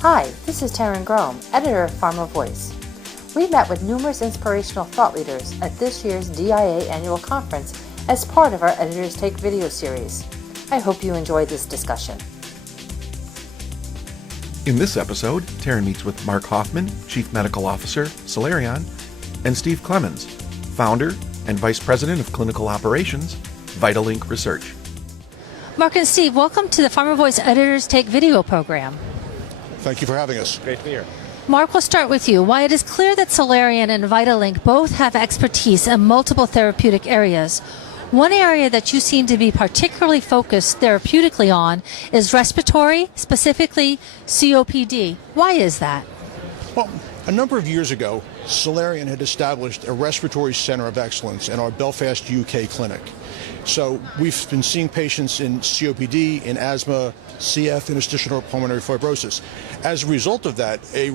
Hi, this is Taryn Grome, editor of Pharma Voice. We met with numerous inspirational thought leaders at this year's DIA annual conference as part of our Editors Take video series. I hope you enjoyed this discussion. In this episode, Taryn meets with Mark Hoffman, Chief Medical Officer, Celerion, and Steve Clemens, Founder and Vice President of Clinical Operations, VitalLink Research. Mark and Steve, welcome to the Pharma Voice Editors Take video program. Thank you for having us. Great to be here. Mark, we'll start with you. While it is clear that Celerion and VitalLink both have expertise in multiple therapeutic areas, one area that you seem to be particularly focused therapeutically on is respiratory, specifically COPD. Why is that? Well, a number of years ago, Celerion had established a respiratory center of excellence in our Belfast, UK clinic. So we've been seeing patients in COPD, in asthma, CF, interstitial pulmonary fibrosis. As a result of that, a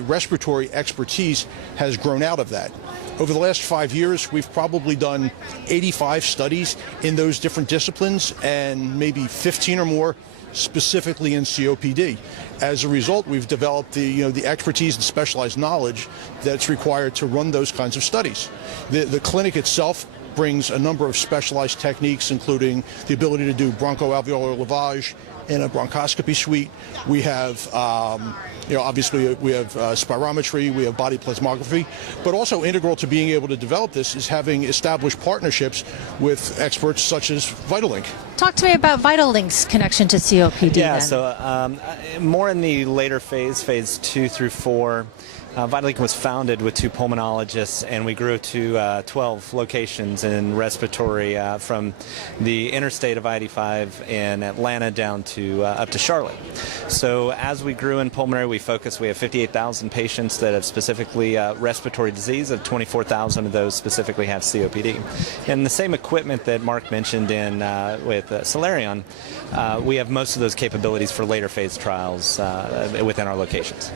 respiratory expertise has grown out of that. Over the last 5 years, we've probably done 85 studies in those different disciplines and maybe 15 or more specifically in COPD. As a result, we've developed the expertise and specialized knowledge that's required to run those kinds of studies. The clinic itself brings a number of specialized techniques, including the ability to do bronchoalveolar lavage in a bronchoscopy suite. We have, obviously we have spirometry, we have body plasmography, but also integral to being able to develop this is having established partnerships with experts such as VitalLink. Talk to me about VitalLink's connection to COPD. Yeah, then. so more in the later phase 2 through 4. VitalLink was founded with 2 pulmonologists, and we grew to 12 locations in respiratory from the interstate of I-85 in Atlanta down to up to Charlotte. So as we grew in pulmonary, we have 58,000 patients that have specifically respiratory disease, of 24,000 of those specifically have COPD. And the same equipment that Mark mentioned with Celerion, we have most of those capabilities for later phase trials within our locations.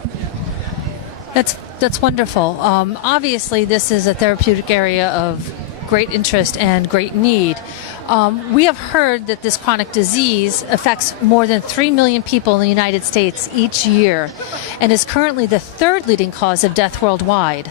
That's wonderful. Obviously, this is a therapeutic area of great interest and great need. We have heard that this chronic disease affects more than 3 million people in the United States each year and is currently the 3rd leading cause of death worldwide.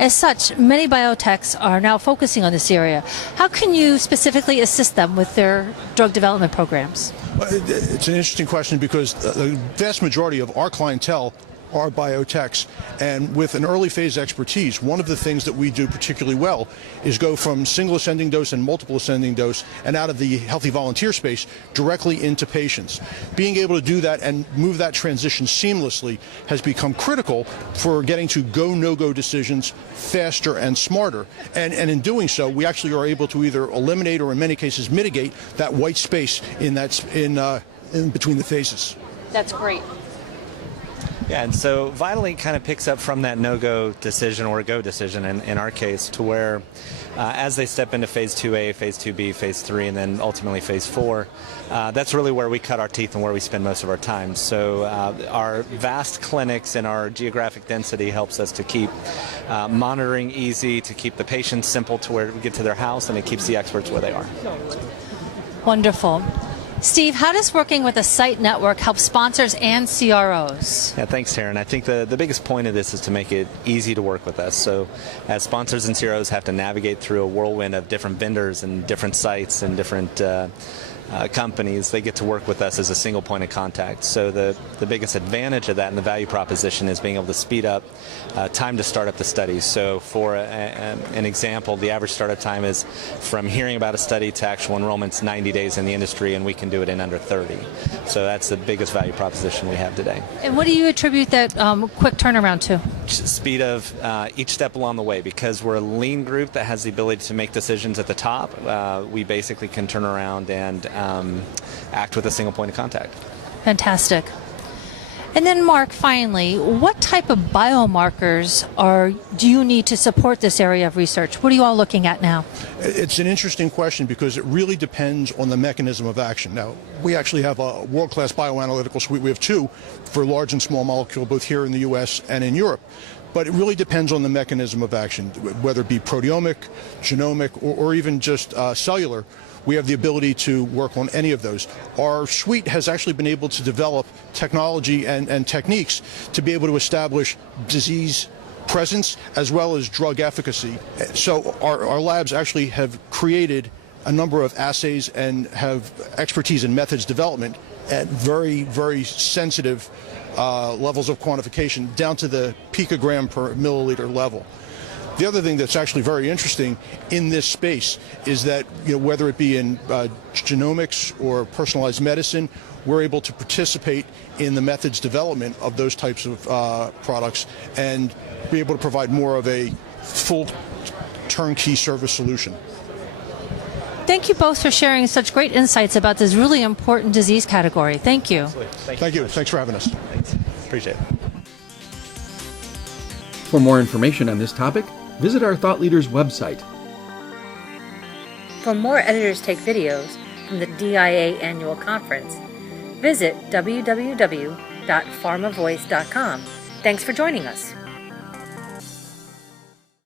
As such, many biotechs are now focusing on this area. How can you specifically assist them with their drug development programs? It's an interesting question because the vast majority of our clientele are biotechs, and with an early phase expertise, one of the things that we do particularly well is go from single ascending dose and multiple ascending dose and out of the healthy volunteer space directly into patients. Being able to do that and move that transition seamlessly has become critical for getting to go, no-go decisions faster and smarter. And in doing so, we actually are able to either eliminate or in many cases mitigate that white space in between the phases. That's great. Yeah, and so VitalLink kind of picks up from that no-go decision or a go decision in our case, to where as they step into phase 2A, phase 2B, phase 3, and then ultimately phase 4, that's really where we cut our teeth and where we spend most of our time. So our vast clinics and our geographic density helps us to keep monitoring easy, to keep the patients simple to where we get to their house, and it keeps the experts where they are. Wonderful. Steve, how does working with a site network help sponsors and CROs? Yeah, thanks, Taryn. I think the biggest point of this is to make it easy to work with us. So as sponsors and CROs have to navigate through a whirlwind of different vendors and different sites and different companies, they get to work with us as a single point of contact. So the biggest advantage of that and the value proposition is being able to speed up time to start up the studies. So for an example, the average startup time is from hearing about a study to actual enrollment's 90 days in the industry, and we can do it in under 30. So that's the biggest value proposition we have today. And what do you attribute that quick turnaround to? Speed of each step along the way. Because we're a lean group that has the ability to make decisions at the top, we basically can turn around and act with a single point of contact. Fantastic. And then, Mark, finally, what type of biomarkers do you need to support this area of research? What are you all looking at now? It's an interesting question because it really depends on the mechanism of action. Now, We actually have a world-class bioanalytical suite. We have two for large and small molecule, both here in the U.S. and in Europe. But it really depends on the mechanism of action, whether it be proteomic, genomic, or even just cellular. We have the ability to work on any of those. Our suite has actually been able to develop technology and techniques to be able to establish disease presence as well as drug efficacy. So our labs actually have created a number of assays and have expertise in methods development at very, very sensitive levels of quantification, down to the picogram per milliliter level. The other thing that's actually very interesting in this space is that, whether it be in genomics or personalized medicine, we're able to participate in the methods development of those types of products and be able to provide more of a full turnkey service solution. Thank you both for sharing such great insights about this really important disease category. Thank you. Thank you. Thanks for having us. Thanks. Appreciate it. For more information on this topic, visit our Thought Leaders website. For more Editors Take videos from the DIA Annual Conference, visit www.pharmavoice.com. Thanks for joining us.